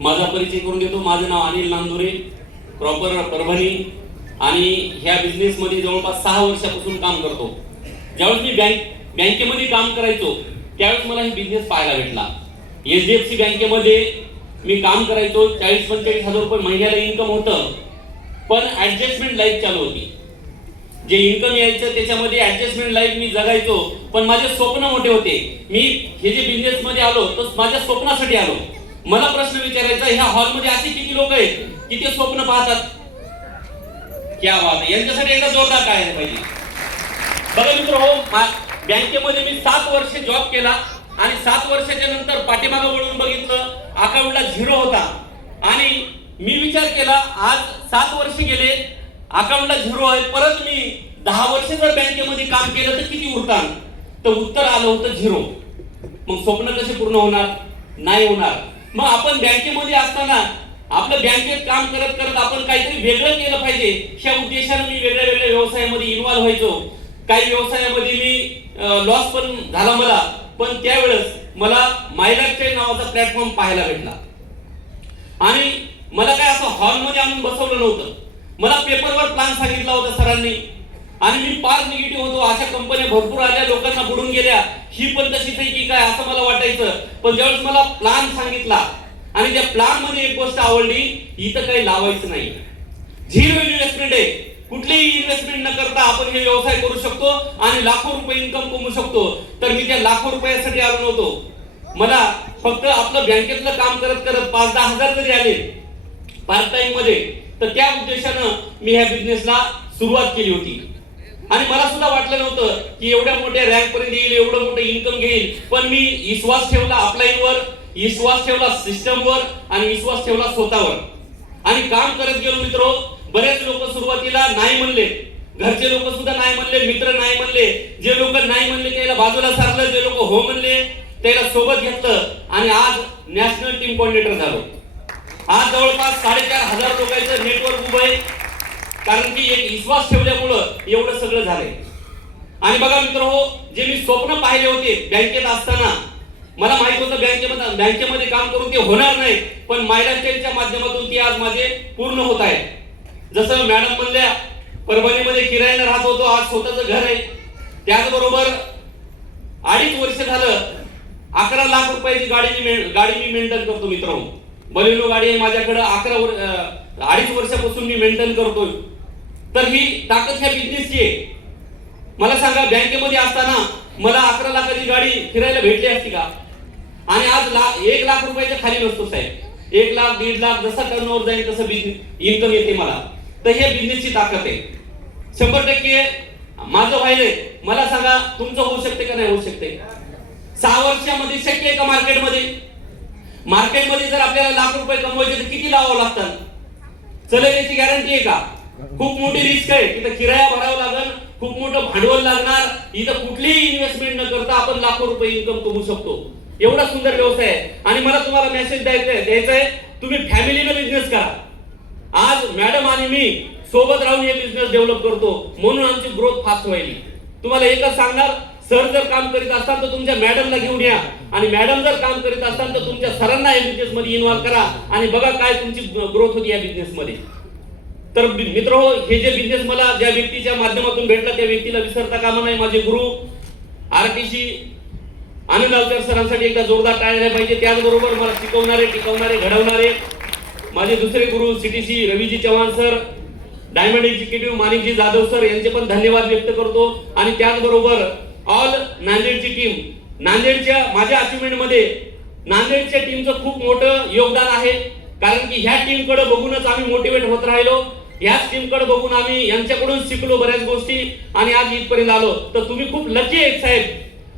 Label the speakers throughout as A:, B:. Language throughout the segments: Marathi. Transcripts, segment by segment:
A: माझा परिचय करून देतो. माझं नाव अनिल नांदुरे प्रॉपर परभणी. आणि ह्या बिझनेसमध्ये जवळपास सहा वर्षापासून काम करतो. ज्यावेळेस मी बँक बँकेमध्ये काम करायचो त्यावेळेस मला हे बिझनेस पाहायला भेटला. एच डी एफ सी बँकेमध्ये मी काम करायचो. चाळीस पंचेचाळीस हजार रुपये महिन्याला इन्कम होतं. पण ॲडजस्टमेंट लाईफ चालू होती. जे इन्कम यायचं त्याच्यामध्ये ऍडजस्टमेंट लाईफ मी जगायचो. पण माझे स्वप्न मोठे होते. मी हे जे बिझनेस मध्ये आलो तर माझ्या स्वप्नासाठी आलो. मला प्रश्न विचारायचा ह्या हॉलमध्ये असे किती लोक आहेत? की ते स्वप्न पाहतात? क्या बात आहे. यांच्यासाठी एकदा जोरदार काय आहे पाहिजे. बघा मित्र हो बँकेमध्ये मी सात वर्ष जॉब केला आणि सात वर्षाच्या नंतर पाठीमागं वळून बघितलं अकाउंटला झिरो होता. आणि मी विचार केला आज सात वर्ष गेले अकाउंटला झिरो आहे. परत मी दहा वर्ष जर बँकेमध्ये काम केलं तर किती उरतात? तर उत्तर आलं होतं झिरो मग स्वप्न कसे पूर्ण होणार? नाही होणार. मग आपण बँकेमध्ये असताना आपलं बँकेत काम करत करत आपण काहीतरी वेगळं केलं पाहिजे. या उद्देशाने मी वेगळ्या वेगळ्या व्यवसायामध्ये इन्व्हॉल्व्ह व्हायचो. काही व्यवसायामध्ये मी लॉस पण झाला मला. पण त्यावेळेस मला मायलाइफस्टाईल नावाचा प्लॅटफॉर्म पाहायला भेटला. आणि मला काय असं हॉलमध्ये आणून बसवलं नव्हतं. मला पेपरवर प्लान सांगितला होता सरांनी. आणि मी फार निगेटिव्ह होतो. अशा कंपन्या भरपूर आल्या लोकांना बुडून गेल्या. ही पण तशीच आहे की काय असं मला वाटायचं. पण ज्यावेळेस मला प्लान सांगितला आणि त्या प्लानमध्ये एक गोष्ट आवडली इथं काही लावायचं नाही. झिरो इन्व्हेस्टमेंट आहे. कुठलीही इन्व्हेस्टमेंट न करता आपण हे व्यवसाय करू शकतो आणि लाखो रुपये इन्कम कमवू शकतो. तर मी त्या लाखो रुपयासाठी आलो नव्हतो. मला फक्त आपलं बँकेतलं काम करत करत पाच दहा हजार जरी आले पार्ट टाइममध्ये तर त्या उद्देशानं मी ह्या बिझनेसला सुरुवात केली होती. आणि मला सुद्धा वाटलं नव्हतं की एवढ्या मोठ्या रँक पर्यंत येईल एवढं मोठं इन्कम घेईल. पण मी विश्वास ठेवला अपलाईनवर विश्वास ठेवला सिस्टमवर आणि विश्वास ठेवला स्वतःवर. आणि काम करत गेलो मित्र बरेच लोक सुरुवातीला नाही म्हणले. घरचे लोक सुद्धा नाही म्हणले मित्र नाही म्हणले. जे लोक नाही म्हणले त्याला बाजूला सारलं जे लोक हो म्हणले त्याला सोबत घेतलं आणि आज नॅशनल टीम कोऑर्डिनेटर झालो. आज जवळपास साडेचार हजार लोकांचं नेटवर्क उभं आहे. कारण की एक विश्वास ठेवल्यामुळं एवढं सगळं झालंय. आणि बघा मित्र हो जे मी स्वप्न पाहिले होते बँकेत असताना मला माहीत होतं बँकेमध्ये बँकेमध्ये काम करून ते होणार नाही पण मायलास्टाईलच्या माध्यमातून ती आज माझे पूर्ण होत आहे जसं मॅडम म्हणल्या परभणीमध्ये किरायानं राहत होतो आज स्वतःचं घर आहे. त्याचबरोबर अडीच वर्ष झालं अकरा लाख रुपयाची गाडी मी गाडी मी मेंटेन करतो मित्र हो. बलेनो गाडी आहे माझ्याकडे अकरा वर अडीच वर्षापासून मी मेंटेन करतोय. तर ही ताकद ह्या बिझनेसची आहे. मला सांगा बँकेमध्ये असताना मला अकरा लाखाची गाडी फिरायला भेटली असती का? आणि आज ला एक लाख रुपयाच्या खाली नसतो साहेब. एक लाख दीड लाख जसा टर्नओव्हर जाईल तसं इन्कम येते मला. तर हे बिझनेसची ताकद आहे. शंभर टक्के माझं व्हायलंय. मला सांगा तुमचं होऊ शकते का नाही होऊ शकते? सहा वर्षामध्ये शक्य आहे का मार्केटमध्ये मार्केटमध्ये जर आपल्याला लाख रुपये कमवायचे तर किती लावावं लागतात चल याची गॅरंटी आहे का? खूप मोठी रिस्क आहे. इथं किराया भरावा लागेल खूप मोठं भांडवल लागणार. इथं कुठलीही इन्व्हेस्टमेंट न करता आपण लाखो रुपये इन्कम कमवू शकतो. एवढा सुंदर व्यवसाय आहे. आणि मला तुम्हाला मेसेज द्यायचा आहे द्यायचा आहे तुम्ही फॅमिलीनं बिझनेस करा. आज मॅडम आणि मी सोबत राहून हे बिझनेस डेव्हलप करतो. म्हणून आमची ग्रोथ फास्ट व्हायली. तुम्हाला एकच सांगणार सर जर काम करीत असताल तर तुमच्या मॅडमला घेऊन या. आणि मॅडम जर काम करीत असताल तर तुमच्या सरांना या बिझनेस मध्ये इन्व्हॉल्व करा. आणि बघा काय तुमची ग्रोथ होती या बिझनेस मध्ये. तर मित्र हो हे जे बिझनेस मला ज्या व्यक्तीच्या माध्यमातून भेटला त्या व्यक्तीला विसरता कामा नाही माझे गुरु आरतीशी आनंद अवकर सरांसाठी एकदा जोरदार टाळल्या पाहिजे. त्याचबरोबर मला शिकवणारे टिकवणारे घडवणारे माझे दुसरे गुरु CTC Raviji Chavan sir diamond executive Manikji Jadhav sir यांचे पण धन्यवाद व्यक्त करतो. आणि त्याचबरोबर ऑल नांदेडची टीम नांदेडच्या माझ्या अचिव्हमेंटमध्ये नांदेडच्या टीमचं खूप मोठं योगदान आहे. कारण की ह्या टीमकडे बघूनच आम्ही मोटिवेट होत राहिलो. याच टीमकडे बघून आम्ही यांच्याकडून शिकलो बऱ्याच गोष्टी आणि आज इथपर्यंत आलो. तर तुम्ही खूप लकी आहेत साहेब.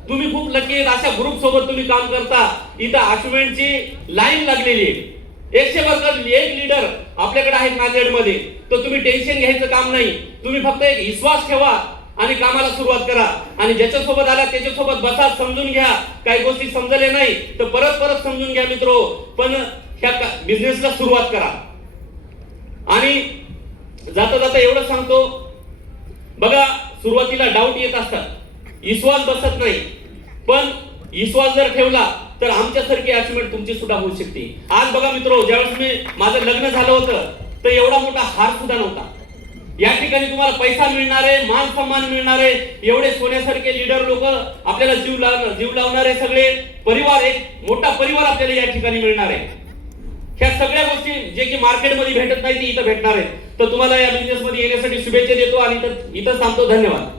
A: तुम्ही खूप लकी आहेत. अशा ग्रुप सोबत तुम्ही काम करता. इथं अचिव्हमेंटची लाईन लागलेली आहे. एकशे वर्ग एक लीडर आपल्याकडे आहेत नांदेडमध्ये. तर तुम्ही टेन्शन घ्यायचं काम नाही. तुम्ही फक्त एक विश्वास ठेवा आणि कामाला सुरुवात करा. आणि ज्याच्यासोबत आला त्याच्यासोबत बसा समजून घ्या. काही गोष्टी समजले नाही तर परत परत समजून घ्या मित्र. पण ह्या बिझनेसला सुरुवात करा. आणि जाता जाता एवढं सांगतो. बघा सुरुवातीला डाऊट येत असतात. विश्वास बसत नाही. पण विश्वास जर ठेवला तर आमच्यासारखी अचिव्हमेंट तुमची सुद्धा होऊ शकते. आज बघा मित्र ज्यावेळेस मी माझं लग्न झालं होतं तर एवढा मोठा हार सुद्धा नव्हता. या ठिकाणी तुम्हाला पैसा मिळणार आहे मान सन्मान मिळणार आहे एवढे सोन्यासारखे लीडर लोक आपल्याला जीव लाव जीव लावणारे सगळे परिवार एक मोठा परिवार आपल्याला या ठिकाणी मिळणार आहे. ह्या सगळ्या गोष्टी जे की मार्केटमध्ये भेटत नाही ते इथं भेटणार आहेत. तर तुम्हाला या बिझनेसमध्ये येण्यासाठी शुभेच्छा देतो आणि इथं इथं थांबतो धन्यवाद.